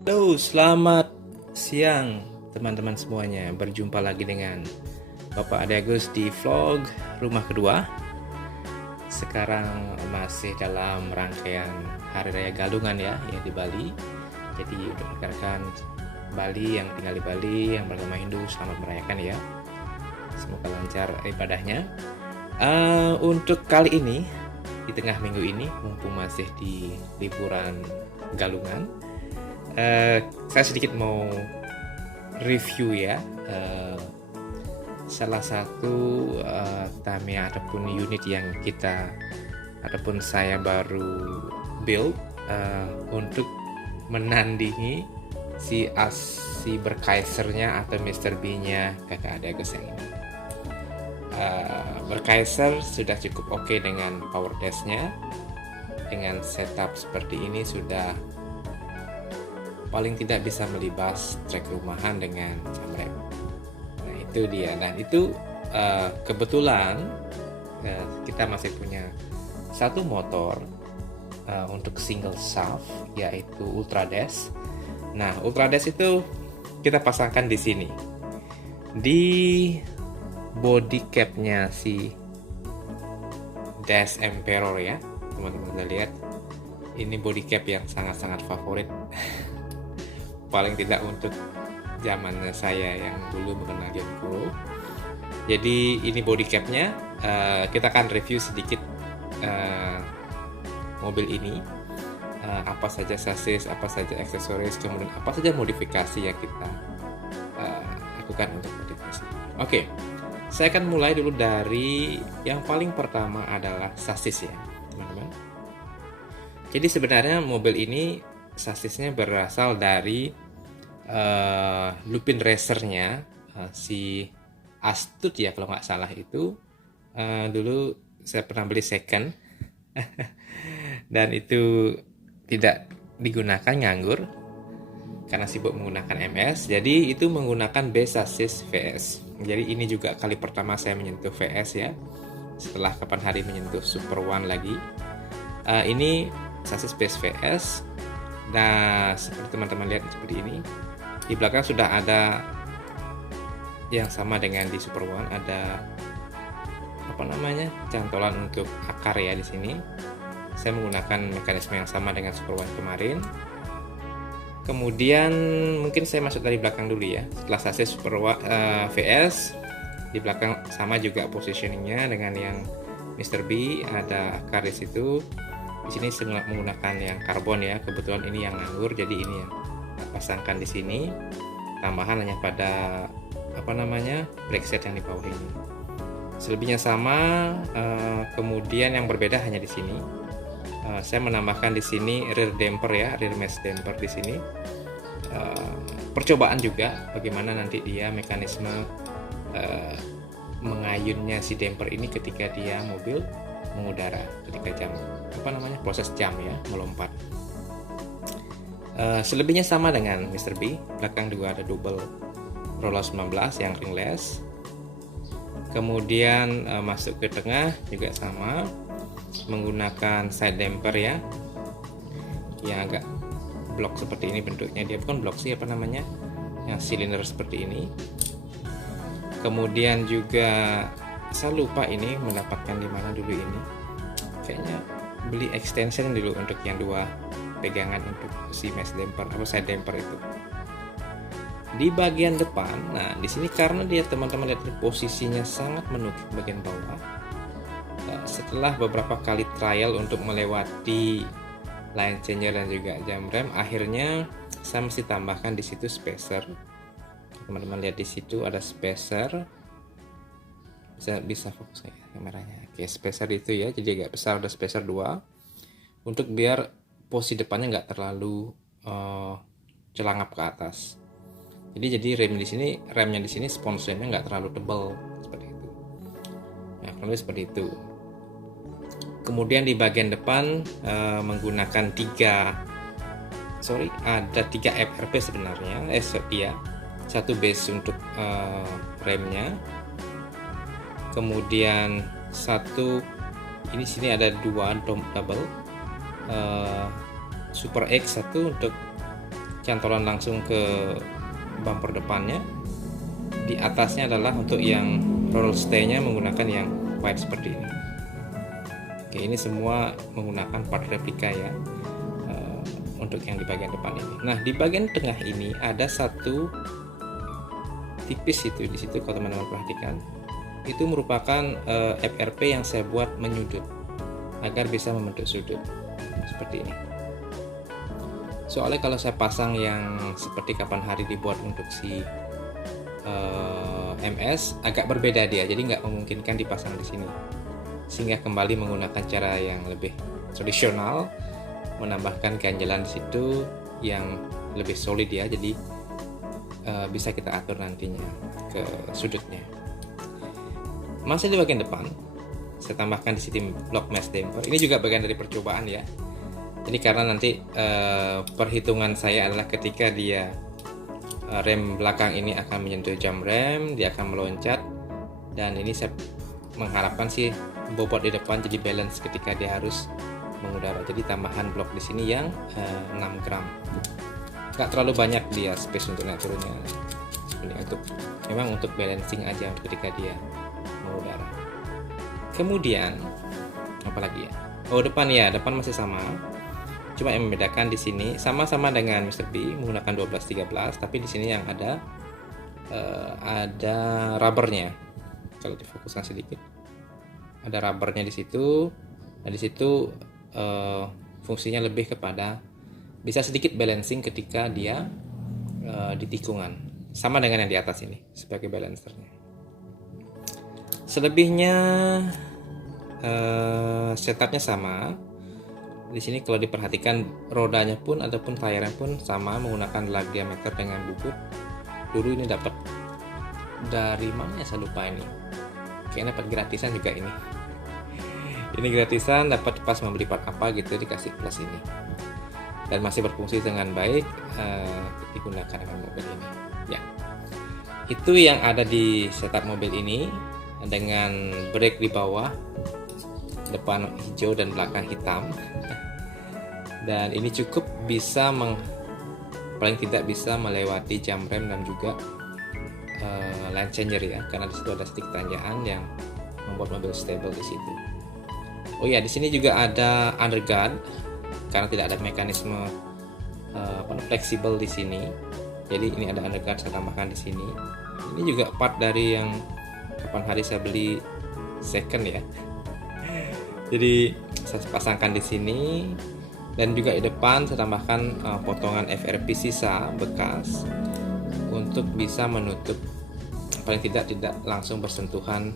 Halo, selamat siang teman-teman semuanya. Berjumpa lagi dengan Bapak Ade Agus di vlog rumah kedua. Sekarang masih dalam rangkaian Hari Raya Galungan ya, yang di Bali. Jadi untuk rekan-rekan Bali yang tinggal di Bali, yang beragama Hindu, selamat merayakan ya. Semoga lancar ibadahnya. Untuk kali ini, di tengah minggu ini, mumpung masih di liburan Galungan, saya sedikit mau review ya salah satu Tamiya ataupun unit yang saya baru build untuk menandingi si Berkaisernya atau Mr. B-nya kakak Ade Agus yang ini. Berkaiser sudah cukup oke dengan power desk-nya, dengan setup seperti ini sudah paling tidak bisa melibas trek rumahan dengan jam rem. Nah itu dia. Dan itu kebetulan kita masih punya satu motor untuk single shaft, yaitu Ultra Dash. Nah Ultra Dash itu kita pasangkan di sini, di body capnya si Dash Emperor ya, teman-teman bisa lihat. Ini body cap yang sangat-sangat favorit. Paling tidak untuk zamannya saya yang dulu mengenal game Pro. Jadi ini body capnya. Kita akan review sedikit mobil ini, apa saja sasis, apa saja aksesoris, kemudian apa saja modifikasi yang kita lakukan untuk modifikasi. Oke, saya akan mulai dulu dari yang paling pertama adalah sasis ya teman-teman. Jadi sebenarnya mobil ini sasisnya berasal dari Lupin Racernya si Astut ya kalau nggak salah itu. Dulu saya pernah beli second dan itu tidak digunakan, nganggur karena sibuk menggunakan MS. Jadi itu menggunakan base sasis VS. Jadi ini juga kali pertama saya menyentuh VS ya, setelah kapan hari menyentuh Super One lagi. Ini sasis base VS. Nah, seperti teman-teman lihat seperti ini. Di belakang sudah ada yang sama dengan di Super One, ada cantolan untuk akar ya di sini. Saya menggunakan mekanisme yang sama dengan Super One kemarin. Kemudian mungkin saya masuk dari belakang dulu ya. Setelah sasis Super One, VS, di belakang sama juga positioningnya dengan yang Mr. B, ada akar di situ. Di sini saya menggunakan yang karbon ya, kebetulan ini yang nganggur, jadi ini yang pasangkan di sini. Tambahan hanya pada brake set yang di bawah ini. Selebihnya sama. Kemudian yang berbeda hanya di sini. Saya menambahkan di sini rear damper ya, rear mesh damper di sini. Percobaan juga bagaimana nanti dia mekanisme mengayunnya si damper ini ketika dia mobil mengudara, ketika proses jam ya, melompat. Selebihnya sama dengan Mr. B. Belakang juga ada double roller 19 yang ringless. Kemudian masuk ke tengah juga sama, menggunakan side damper ya, yang agak blok seperti ini bentuknya. Dia bukan blok sih, yang silinder seperti ini. Kemudian juga saya lupa ini mendapatkan di mana dulu ini. Kayaknya beli extension dulu untuk yang dua pegangan untuk si mesh damper atau side damper itu. Di bagian depan, nah di sini karena dia teman-teman lihat posisinya sangat menukik bagian bawah. Setelah beberapa kali trial untuk melewati line changer dan juga jam rem, akhirnya saya mesti tambahkan di situ spacer. Teman-teman lihat di situ ada spacer. Bisa fokus ya kameranya. Oke, spacer itu ya, jadi agak besar, ada spacer 2 untuk biar posisi depannya nggak terlalu celangap ke atas. Jadi remnya di sini sponsnya nggak terlalu tebal seperti itu. Nah, kalau seperti itu. Kemudian di bagian depan menggunakan ada 3 FRP sebenarnya. Satu base untuk remnya. Kemudian ini sini ada 2 double Super X, satu untuk cantolan langsung ke bumper depannya. Di atasnya adalah untuk yang roll stay-nya menggunakan yang white seperti ini. Oke, ini semua menggunakan part replika ya, untuk yang di bagian depan ini. Nah, di bagian tengah ini ada satu tipis itu di situ, kalau teman-teman perhatikan, itu merupakan FRP yang saya buat menyudut agar bisa membentuk sudut seperti ini. Soalnya kalau saya pasang yang seperti kapan hari dibuat untuk si MS, agak berbeda dia, jadi nggak memungkinkan dipasang di sini, sehingga kembali menggunakan cara yang lebih tradisional, menambahkan ganjalan di situ yang lebih solid ya, jadi bisa kita atur nantinya ke sudutnya. Masih di bagian depan, saya tambahkan di sini blok mesh damper. Ini juga bagian dari percobaan ya. Jadi karena nanti perhitungan saya adalah ketika dia rem belakang ini akan menyentuh jam rem, dia akan meloncat, dan ini saya mengharapkan sih bobot di depan jadi balance ketika dia harus mengudara. Jadi tambahan blok di sini yang 6 gram. Nggak terlalu banyak dia space untuk naik turunnya. Sebenarnya memang untuk balancing aja ketika dia mengudara. Kemudian apalagi ya? Oh, depan masih sama. Cuma yang membedakan di sini sama-sama dengan Mr. B menggunakan 12-13, tapi di sini yang ada rubbernya. Kalau difokuskan sedikit, ada rubbernya di situ. Nah, di situ fungsinya lebih kepada bisa sedikit balancing ketika dia di tikungan, sama dengan yang di atas ini sebagai balancernya. Selebihnya setupnya sama. Di sini kalau diperhatikan rodanya pun ataupun tayarnya pun sama, menggunakan lug diameter dengan bubut. Dulu ini dapat dari mana ya, saya lupa ini. Kayaknya dapat gratisan juga ini. Ini gratisan, dapat pas membeli part apa gitu, dikasih plus ini. Dan masih berfungsi dengan baik digunakan dengan mobil ini. Ya, itu yang ada di setup mobil ini, dengan brake di bawah, depan hijau dan belakang hitam. Dan ini cukup bisa paling tidak bisa melewati jam rem dan juga line changer ya, karena di situ ada stick tanjakan yang membuat mobil stable di situ. Oh ya, di sini juga ada underguard karena tidak ada mekanisme fleksibel di sini. Jadi ini ada underguard saya tambahkan di sini. Ini juga part dari yang kapan hari saya beli second ya. Jadi saya pasangkan di sini, dan juga di depan saya tambahkan potongan FRP sisa bekas untuk bisa menutup, paling tidak langsung bersentuhan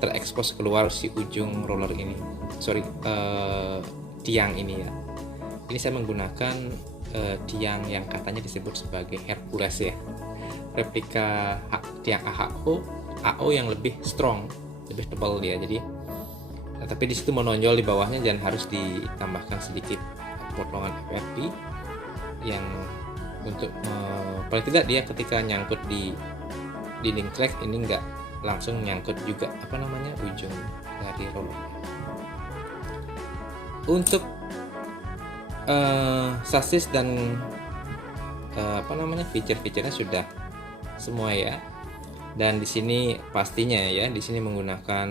terekspos keluar si ujung roller ini, tiang ini ya. Ini saya menggunakan tiang yang katanya disebut sebagai Hercules ya, replika tiang AO yang lebih strong, lebih tebal dia. Jadi tapi di situ menonjol di bawahnya, dan harus ditambahkan sedikit potongan FRP yang untuk paling tidak dia ketika nyangkut di dinding track ini nggak langsung nyangkut juga ujung dari roller. Untuk sasis dan feature-featurenya sudah semua ya. Dan di sini pastinya ya, di sini menggunakan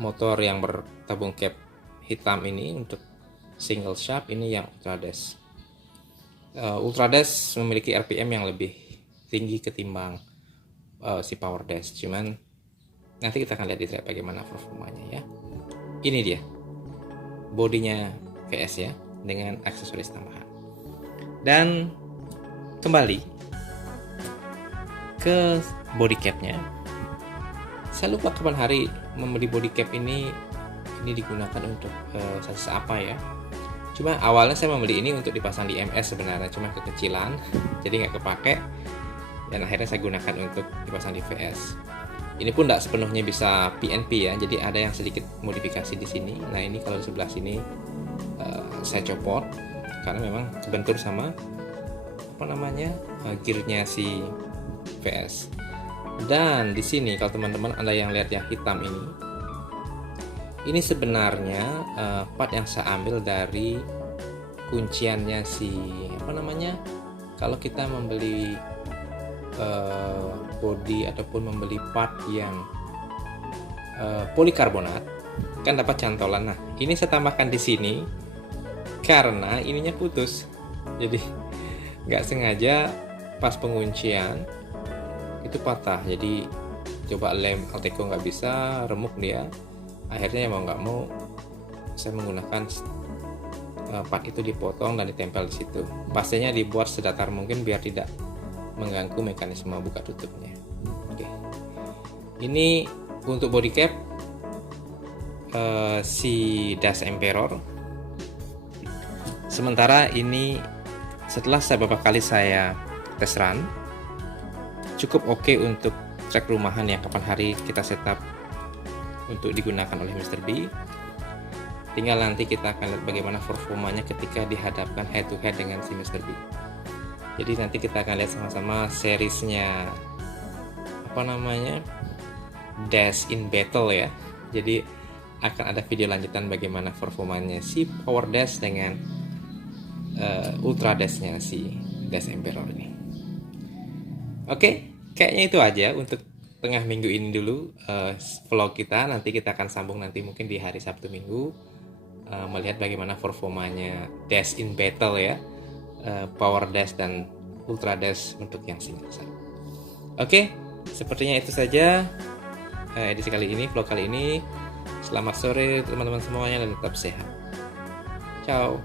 motor yang bertabung cap hitam ini untuk single shaft, ini yang Ultra Dash. Ultra Dash memiliki RPM yang lebih tinggi ketimbang si Power Dash, cuman nanti kita akan lihat di track bagaimana performanya ya. Ini dia bodinya VS ya, dengan aksesoris tambahan. Dan kembali ke body capnya, saya lupa kapan hari membeli body cap ini digunakan untuk sasis apa ya. Cuma awalnya saya membeli ini untuk dipasang di MS sebenarnya, cuma kekecilan jadi nggak kepake, dan akhirnya saya gunakan untuk dipasang di VS. Ini pun tidak sepenuhnya bisa PNP ya, jadi ada yang sedikit modifikasi di sini. Nah ini kalau di sebelah sini saya copot karena memang kebentur sama gearnya si VS. Dan di sini kalau teman-teman ada yang lihat yang hitam ini sebenarnya part yang saya ambil dari kunciannya si apa namanya, kalau kita membeli body ataupun membeli part yang polikarbonat kan dapat cantolan. Nah, ini saya tambahkan di sini karena ininya putus, jadi nggak sengaja pas penguncian itu patah. Jadi coba lem Alteco nggak bisa, remuk dia. Akhirnya mau nggak mau saya menggunakan part itu dipotong dan ditempel di situ. Pastinya dibuat sedatar mungkin biar tidak mengganggu mekanisme buka tutupnya. Oke. Ini untuk body cap si Dash Emperor. Sementara ini setelah beberapa kali saya tes run, cukup oke untuk track rumahan yang kapan hari kita setup untuk digunakan oleh Mr. B. Tinggal nanti kita akan lihat bagaimana performanya ketika dihadapkan head to head dengan si Mr. B. Jadi nanti kita akan lihat sama-sama seriesnya apa namanya, Dash in Battle ya. Jadi akan ada video lanjutan bagaimana performanya si Power Dash dengan Ultra Dash-nya si Dash Emperor ini. Oke, kayaknya itu aja untuk tengah minggu ini dulu vlog kita. Nanti kita akan sambung nanti mungkin di hari Sabtu Minggu, melihat bagaimana performanya Dash in Battle ya, Power Dash dan Ultra Dash untuk yang single side. Oke, sepertinya itu saja edisi kali ini, vlog kali ini. Selamat sore teman-teman semuanya dan tetap sehat. Ciao.